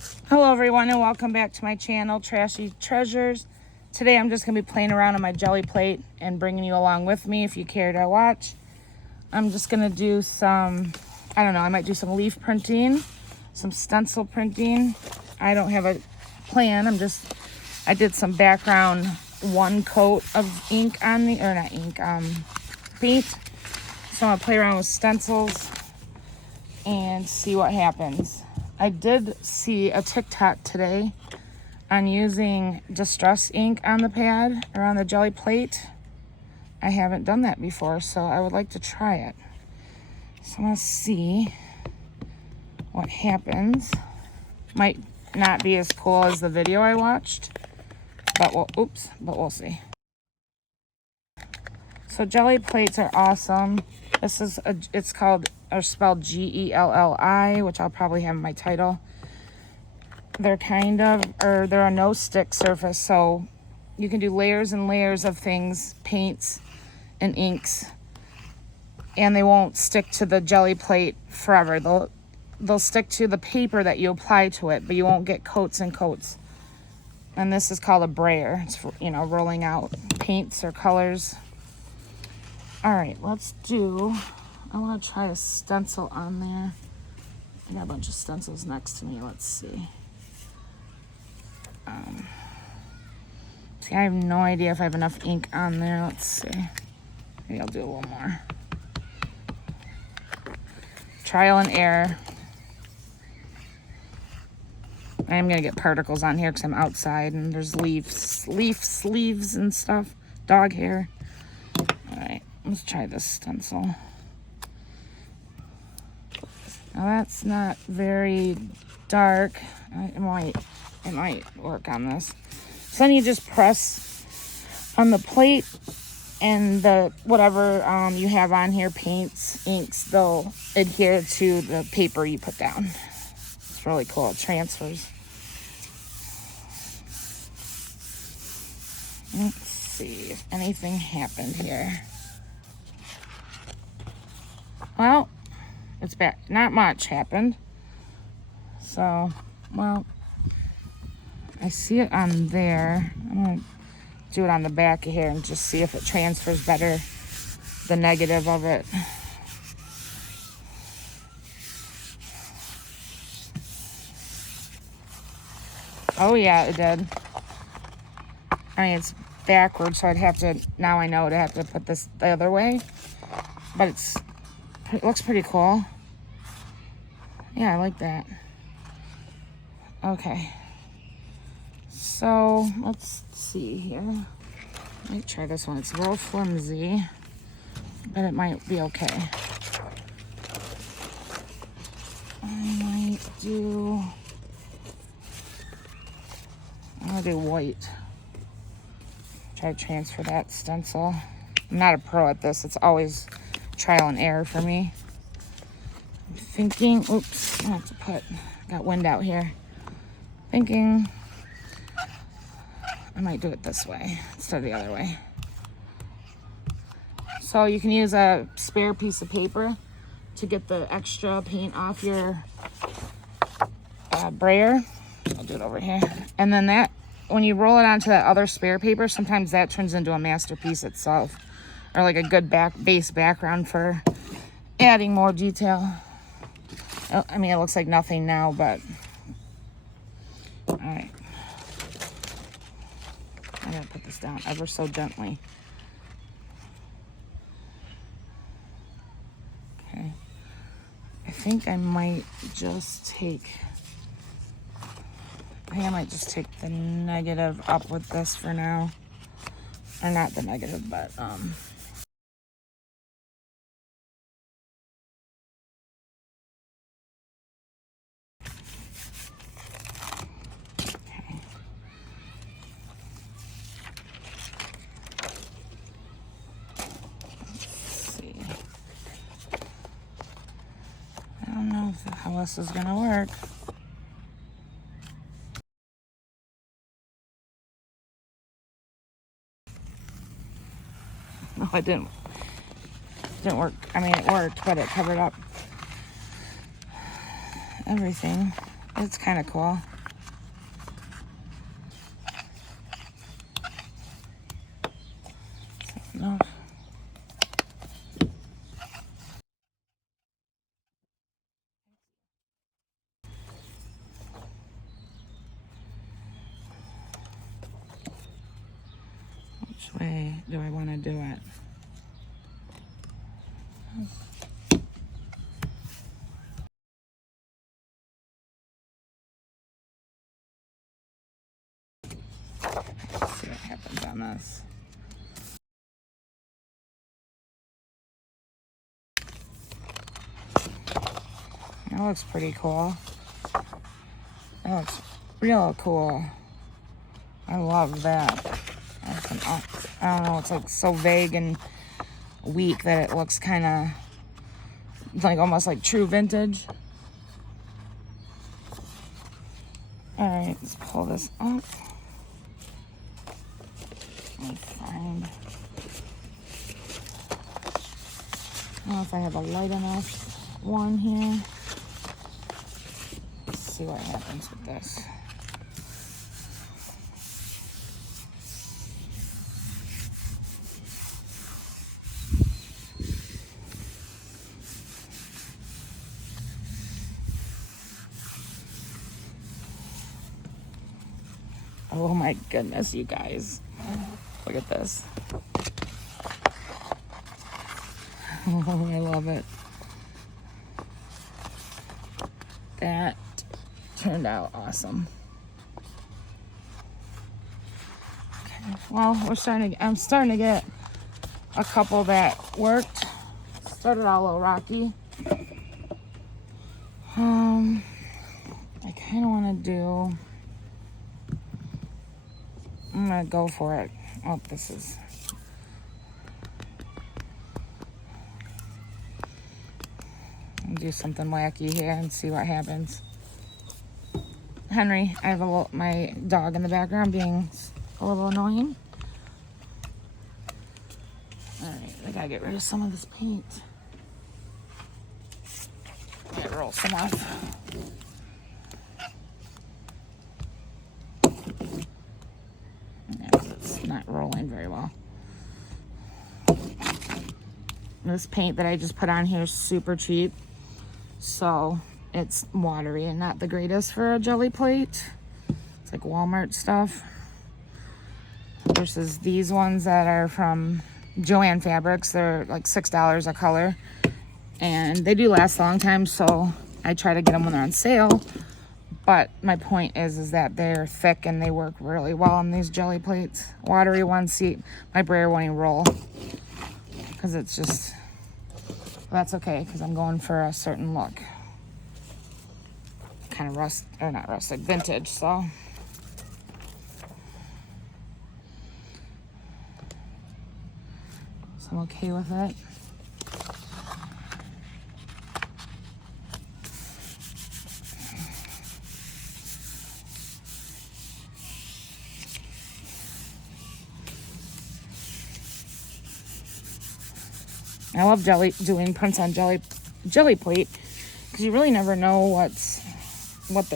Hello everyone and welcome back to my channel, Trashy Treasures. Today I'm just going to be playing around on my jelly plate and bringing you along with me if you care to watch. I'm just going to do some, I might do some leaf printing, some stencil printing. I don't have a plan, I did some background, one coat of ink on the, or not ink, paint. So I'm going to play around with stencils and see what happens. I did see a TikTok today on using distress ink on the pad or on the jelly plate. I haven't done that before, so I would like to try it. So I'm gonna see what happens. Might not be as cool as the video I watched, but we'll see. So jelly plates are awesome. It's called, or spelled Gelli, which I'll probably have in my title. They're they're a no stick surface, so you can do layers and layers of things, paints and inks, and they won't stick to the jelly plate forever. They'll stick to the paper that you apply to it, but you won't get coats and coats. And this is called a brayer. It's for, rolling out paints or colors. All right, I want to try a stencil on there. I got a bunch of stencils next to me. Let's see. I have no idea if I have enough ink on there. Let's see. Maybe I'll do a little more. Trial and error. I am going to get particles on here because I'm outside and there's leaves and stuff. Dog hair. All right, let's try this stencil. Now that's not very dark. It might work on this. So then you just press on the plate, and the whatever you have on here, paints, inks, they'll adhere to the paper you put down. It's really cool. It transfers. Let's see if anything happened here. Well, it's back. Not much happened. So, well, I see it on there. I'm going to do it on the back of here and just see if it transfers better, the negative of it. Oh yeah, it did. I mean, it's backwards, so now I know to have to put this the other way. But it looks pretty cool. Yeah, I like that. Okay. So, let's see here. Let me try this one. It's real flimsy, but it might be okay. I'm gonna do white. Try to transfer that stencil. I'm not a pro at this. It's always trial and error for me. I'm thinking, oops, I have to got wind out here. Thinking I might do it this way instead of the other way. So you can use a spare piece of paper to get the extra paint off your brayer. I'll do it over here. And then when you roll it onto that other spare paper, sometimes that turns into a masterpiece itself, or like a good base background for adding more detail. I mean, it looks like nothing now, but all right. I gotta put this down ever so gently. Okay. I think I might just take the negative up with this for now. Or not the negative, but I don't know how this is gonna work. No, it didn't work. I mean, it worked, but it covered up everything. It's kind of cool. way do I want to do it? Let's see what happens on this. That looks pretty cool. That looks real cool. I love that. I don't know, it's like so vague and weak that it looks kind of like almost like true vintage. All right, let's pull this up. Let me find. I don't know if I have a light enough one here. Let's see what happens with this. Oh my goodness, you guys. Look at this. Oh, I love it. That turned out awesome. Okay, well, I'm starting to get a couple that worked. Started out a little rocky. I kind of want to do... I'm gonna go for it. Oh, this is... I'll do something wacky here and see what happens. Henry, I have my dog in the background being a little annoying. Alright, I gotta get rid of some of this paint. Gotta roll some off. It's not rolling very well. This paint that I just put on here is super cheap, so it's watery and not the greatest for a jelly plate. It's like Walmart stuff versus these ones that are from Joann Fabrics. They're like $6 a color and they do last a long time, so I try to get them when they're on sale. But my point is that they're thick and they work really well on these jelly plates. Watery ones, see, my brayer won't even roll because it's just, that's okay because I'm going for a certain look. Kind of not rustic, vintage, so. So I'm okay with it. I love doing prints on jelly plate because you really never know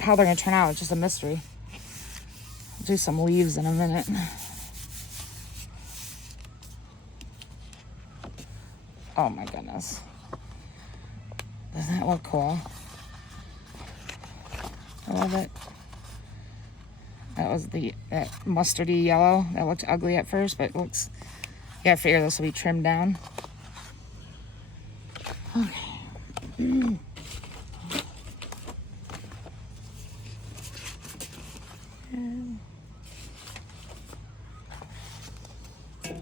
how they're gonna turn out. It's just a mystery. I'll do some leaves in a minute. Oh my goodness, doesn't that look cool? I love it. That was that mustardy yellow that looked ugly at first, but it looks. Yeah, I figure this will be trimmed down. Okay.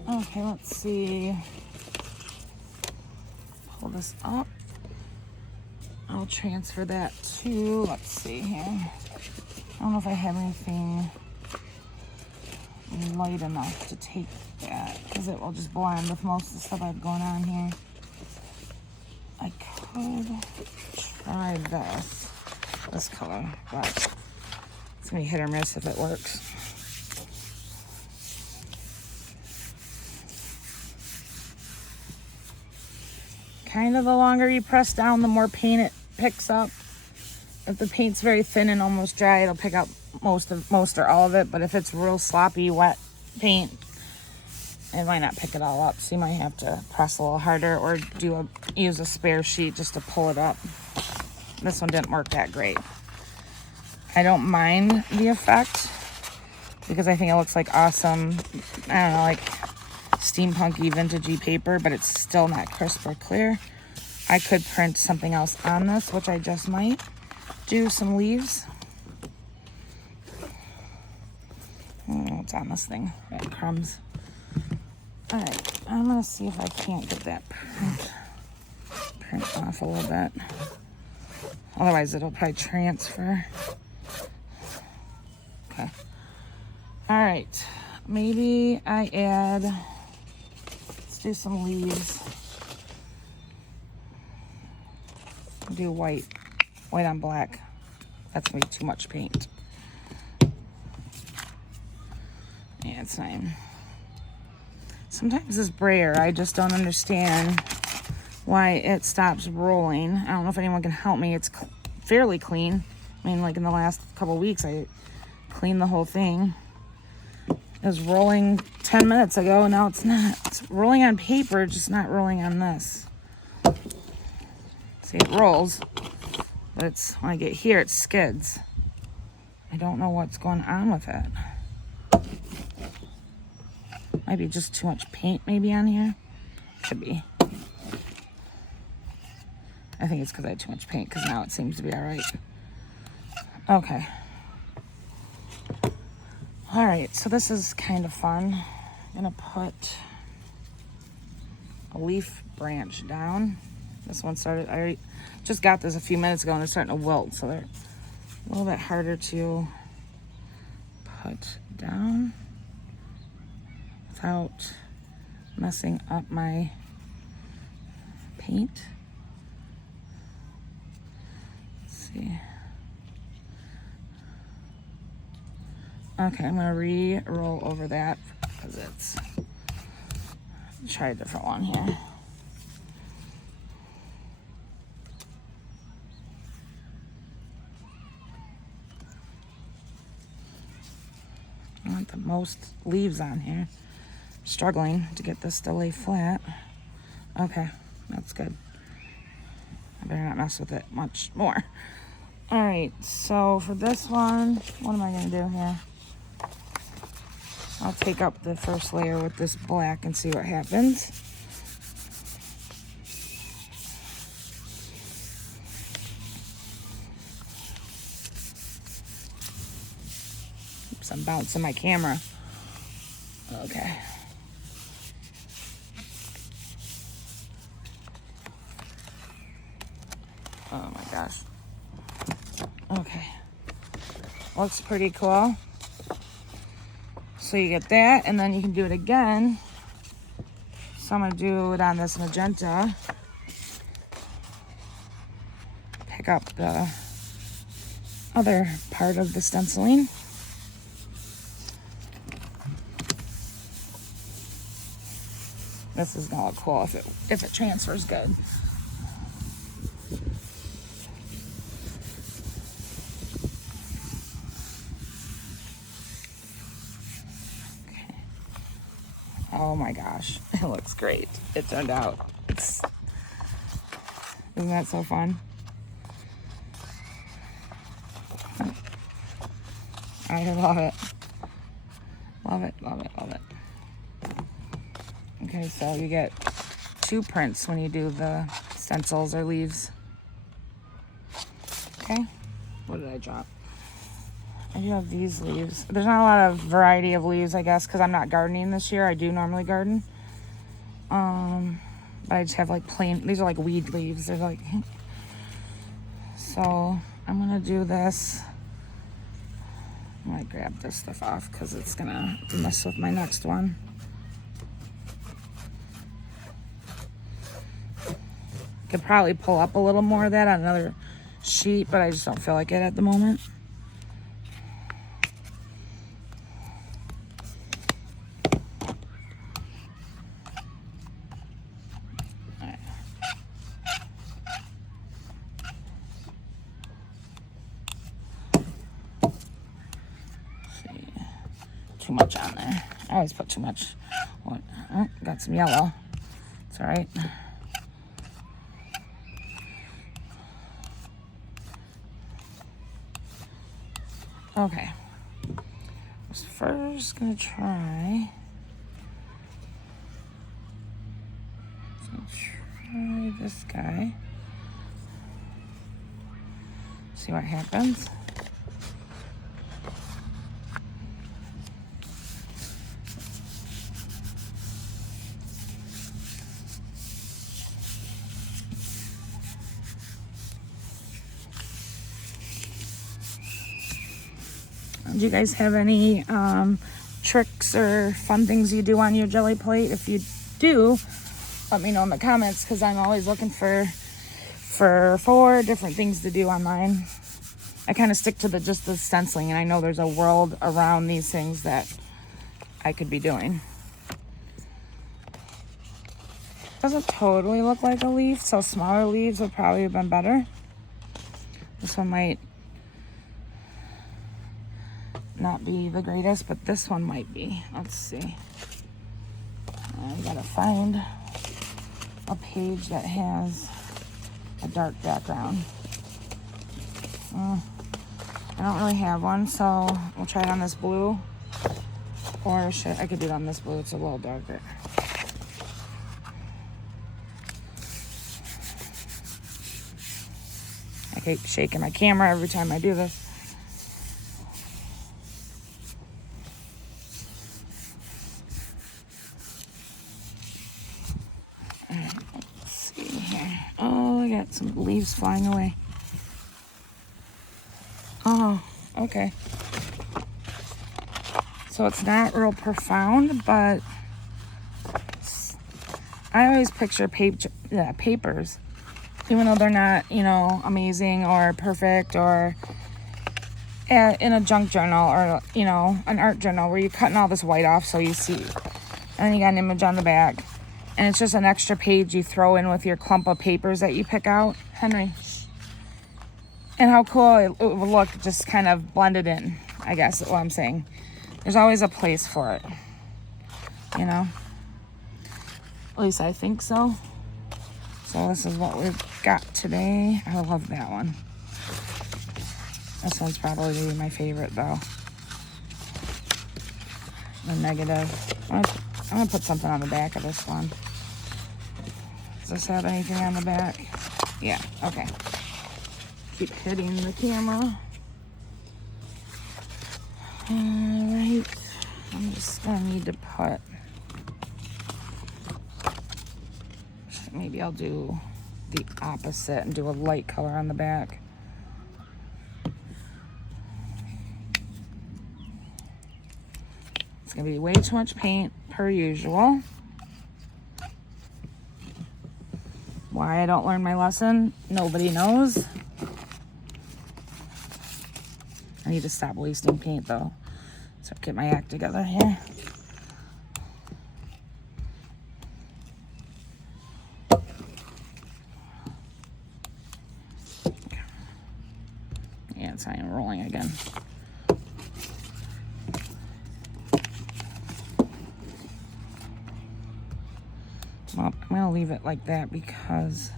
Okay, let's see. Pull this up. I'll transfer that to, let's see here. I don't know if I have anything light enough to take that because it will just blend with most of the stuff I have going on here. I could try this color, but it's gonna be hit or miss if it works. Kind of the longer you press down, the more paint it picks up. If the paint's very thin and almost dry, it'll pick up most or all of it. But if it's real sloppy, wet paint, it might not pick it all up. So you might have to press a little harder or use a spare sheet just to pull it up. This one didn't work that great. I don't mind the effect because I think it looks like awesome. I don't know, like steampunky vintagey paper, but it's still not crisp or clear. I could print something else on this, which I just might do, some leaves. What's on this thing? Got crumbs. All right, I'm gonna see if I can't get that print off a little bit. Otherwise, it'll probably transfer. Okay. All right, maybe I add, let's do some leaves. Do white on black. That's gonna be too much paint. Yeah, it's fine. Sometimes this brayer, I just don't understand why it stops rolling. I don't know if anyone can help me. It's fairly clean. I mean, like in the last couple weeks, I cleaned the whole thing. It was rolling 10 minutes ago, and now it's not. It's rolling on paper, just not rolling on this. See, it rolls, but it's, when I get here, it skids. I don't know what's going on with it. Might be just too much paint maybe on here. Could be. I think it's because I had too much paint, because now it seems to be all right. Okay. All right, so this is kind of fun. I'm gonna put a leaf branch down. This one started, I already just got this a few minutes ago and it's starting to wilt, so they're a little bit harder to put down without messing up my paint. Let's see. Okay, I'm gonna re-roll over that because it's, try a different one here. I want the most leaves on here. I'm struggling to get this to lay flat. Okay, that's good. I better not mess with it much more. All right, so for this one, what am I gonna do here? I'll take up the first layer with this black and see what happens. Oops, I'm bouncing my camera. Okay. Oh my gosh. Okay. Looks pretty cool. So you get that, and then you can do it again. So I'm gonna do it on this magenta. Pick up the other part of the stenciling. This is gonna look cool if it transfers good. Oh my gosh, it looks great. It turned out. Isn't that so fun? I love it. Love it, love it, love it. Okay, so you get 2 prints when you do the stencils or leaves. Okay, what did I drop? I do have these leaves. There's not a lot of variety of leaves, I guess, because I'm not gardening this year. I do normally garden. But I just have like plain, these are like weed leaves. They're like, so I'm gonna do this. I might grab this stuff off because it's gonna mess with my next one. Could probably pull up a little more of that on another sheet, but I just don't feel like it at the moment. Too much on there. I always put too much. Oh, got some yellow. It's all right. Okay. I was first gonna try Try this guy. See what happens. Do you guys have any tricks or fun things you do on your jelly plate? If you do, let me know in the comments, because I'm always looking for 4 different things to do on mine. I kind of stick to just the stenciling, and I know there's a world around these things that I could be doing. Doesn't totally look like a leaf, so smaller leaves would probably have been better. This one might not be the greatest, but this one might be. Let's see. I gotta find a page that has a dark background. I don't really have one, so we'll try it on this blue. Or I could do it on this blue. It's a little darker. I keep shaking my camera every time I do this. Let's see here. Oh, I got some leaves flying away. Oh, okay. So it's not real profound, but I always picture papers, even though they're not, amazing or perfect, or in a junk journal, or, an art journal where you're cutting all this white off so you see. And then you got an image on the back. And it's just an extra page you throw in with your clump of papers that you pick out. Henry. And how cool it will look just kind of blended in, I guess is what I'm saying. There's always a place for it, At least I think so. So this is what we've got today. I love that one. This one's probably my favorite, though. The negative. I'm going to put something on the back of this one. Does this have anything on the back? Yeah, okay. Keep hitting the camera. Alright. I'm just going to need to put... Maybe I'll do the opposite and do a light color on the back. It's going to be way too much paint, per usual. Why I don't learn my lesson, nobody knows. I need to stop wasting paint, though. So get my act together here. Yeah, it's not even rolling again. Well, I'm going to leave it like that because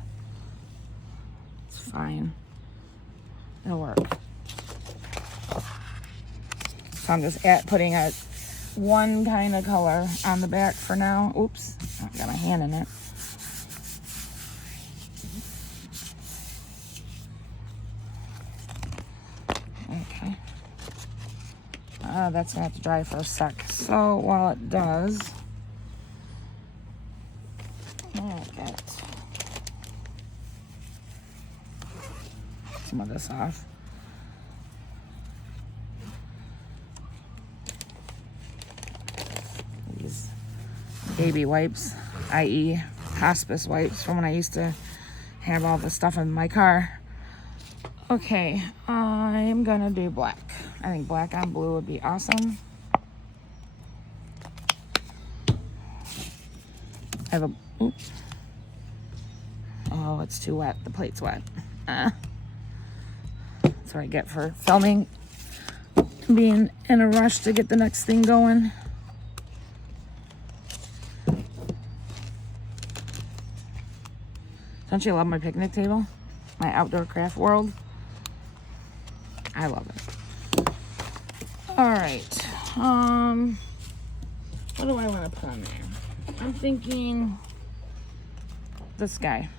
it's fine. It'll work. So I'm just putting one kind of color on the back for now. Oops, I got my hand in it. Okay. That's going to have to dry for a sec. So while it does... get some of this off. These baby wipes, i.e. hospice wipes, from when I used to have all the stuff in my car. Okay, I'm gonna do black. I think black on blue would be awesome. I have a... Oops. Oh, it's too wet. The plate's wet. That's what I get for filming. Being in a rush to get the next thing going. Don't you love my picnic table? My outdoor craft world? I love it. Alright. What do I want to put on there? I'm thinking... this guy.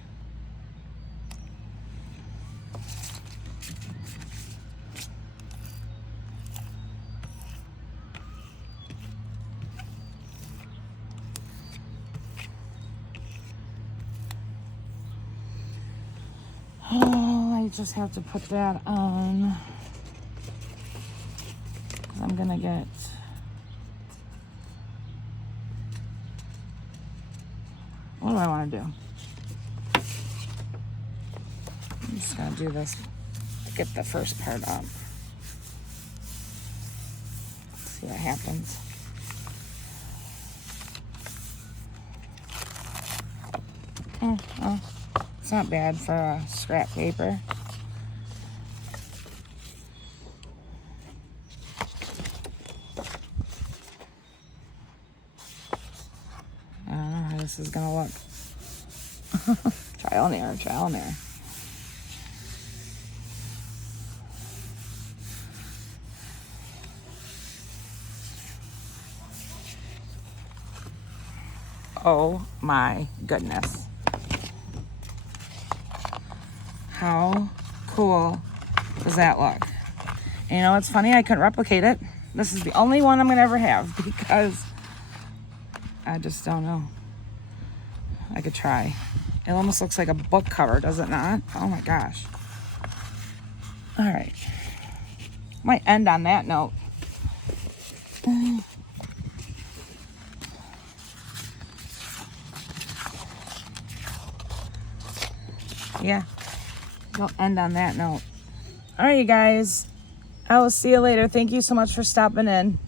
Oh, I just have to put that on. I'm gonna get, what do I want to do? I'm just gonna do this to get the first part up. See what happens. Oh, it's not bad for scrap paper. I don't know how this is gonna look. Trial and error, trial and error. Oh my goodness. How cool does that look? And you know, it's funny, I couldn't replicate it. This is the only one I'm gonna ever have because I just don't know. I could try. It almost looks like a book cover, does it not? Oh my gosh. All right. Might end on that note. Yeah, we'll end on that note. All right, you guys. I will see you later. Thank you so much for stopping in.